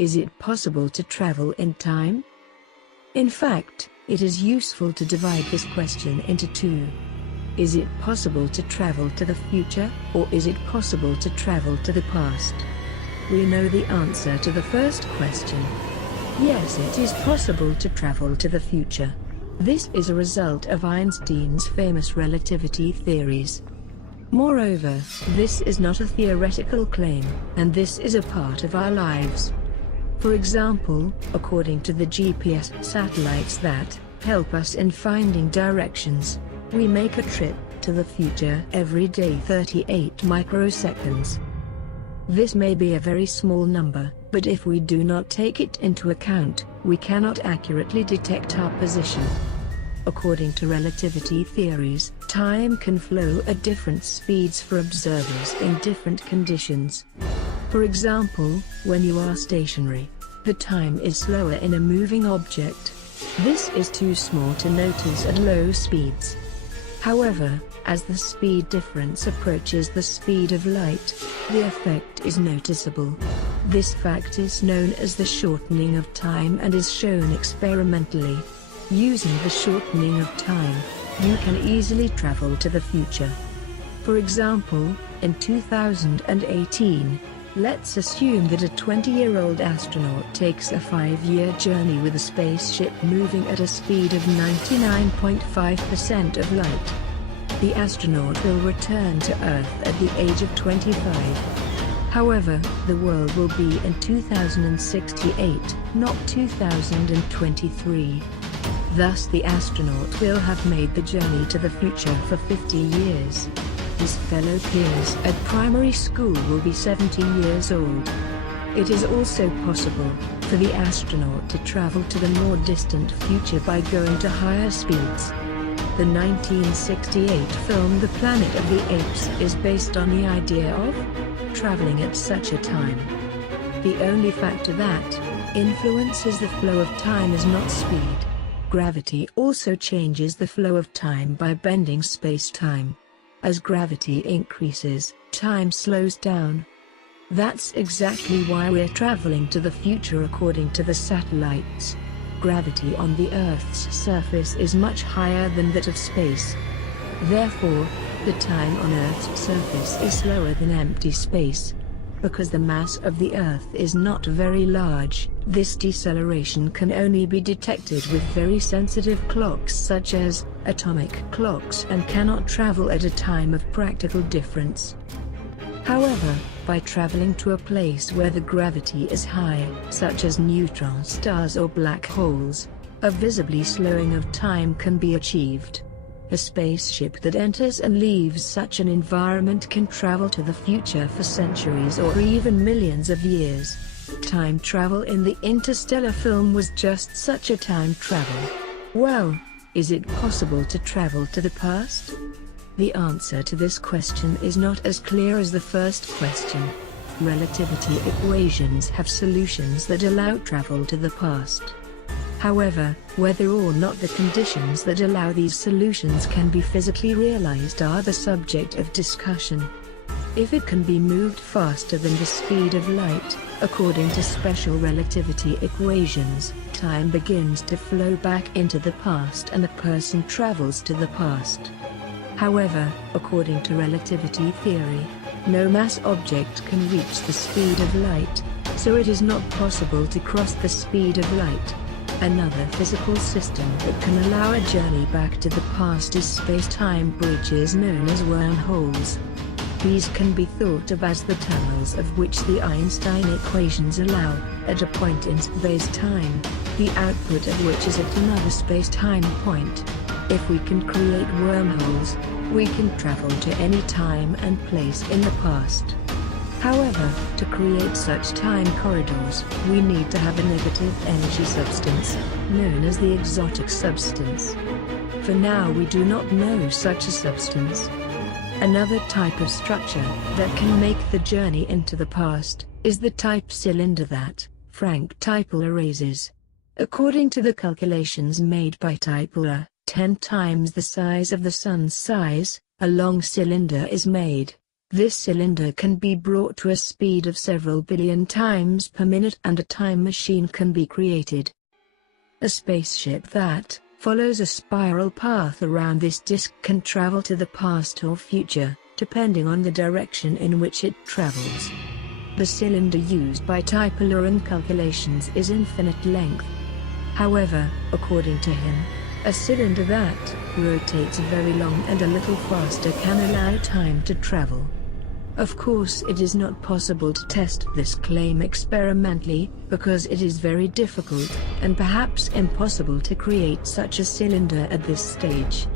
Is it possible to travel in time? In fact, it is useful to divide this question into two. Is it possible to travel to the future, or is it possible to travel to the past? We know the answer to the first question. Yes, it is possible to travel to the future. This is a result of Einstein's famous relativity theories. Moreover, this is not a theoretical claim, and this is a part of our lives. For example, according to the GPS satellites that help us in finding directions, we make a trip to the future every day 38 microseconds. This may be a very small number, but if we do not take it into account, we cannot accurately detect our position. According to relativity theories, time can flow at different speeds for observers in different conditions. For example, when you are stationary, the time is slower in a moving object. This is too small to notice at low speeds. However, as the speed difference approaches the speed of light, the effect is noticeable. This fact is known as the shortening of time and is shown experimentally. Using the shortening of time, you can easily travel to the future. For example, in 2018, let's assume that a 20-year-old astronaut takes a 5-year journey with a spaceship moving at a speed of 99.5% of light. The astronaut will return to Earth at the age of 25. However, the world will be in 2068, not 2023. Thus the astronaut will have made the journey to the future for 50 years. His fellow peers at primary school will be 70 years old. It is also possible for the astronaut to travel to the more distant future by going to higher speeds. The 1968 film The Planet of the Apes is based on the idea of traveling at such a time. The only factor that influences the flow of time is not speed. Gravity also changes the flow of time by bending space-time. As gravity increases, time slows down. That's exactly why we're traveling to the future according to the satellites. Gravity on the Earth's surface is much higher than that of space. Therefore, the time on Earth's surface is slower than empty space. Because the mass of the Earth is not very large, this deceleration can only be detected with very sensitive clocks such as atomic clocks and cannot travel at a time of practical difference. However, by traveling to a place where the gravity is high, such as neutron stars or black holes, a visibly slowing of time can be achieved. A spaceship that enters and leaves such an environment can travel to the future for centuries or even millions of years. Time travel in the Interstellar film was just such a time travel. Well, is it possible to travel to the past? The answer to this question is not as clear as the first question. Relativity equations have solutions that allow travel to the past. However, whether or not the conditions that allow these solutions can be physically realized are the subject of discussion. If it can be moved faster than the speed of light, according to special relativity equations, time begins to flow back into the past and a person travels to the past. However, according to relativity theory, no mass object can reach the speed of light, so it is not possible to cross the speed of light. Another physical system that can allow a journey back to the past is space-time bridges known as wormholes. These can be thought of as the tunnels of which the Einstein equations allow, at a point in space-time, the output of which is at another space-time point. If we can create wormholes, we can travel to any time and place in the past. However, to create such time corridors, we need to have a negative energy substance, known as the exotic substance. For now we do not know such a substance. Another type of structure that can make the journey into the past is the type cylinder that Frank Tipler raises. According to the calculations made by Tipler, 10 times the size of the Sun's size, a long cylinder is made. This cylinder can be brought to a speed of several billion times per minute and a time machine can be created. A spaceship that follows a spiral path around this disk can travel to the past or future, depending on the direction in which it travels. The cylinder used by Typler in calculations is infinite length. However, according to him, a cylinder that rotates very long and a little faster can allow time to travel. Of course, it is not possible to test this claim experimentally, because it is very difficult, and perhaps impossible to create such a cylinder at this stage.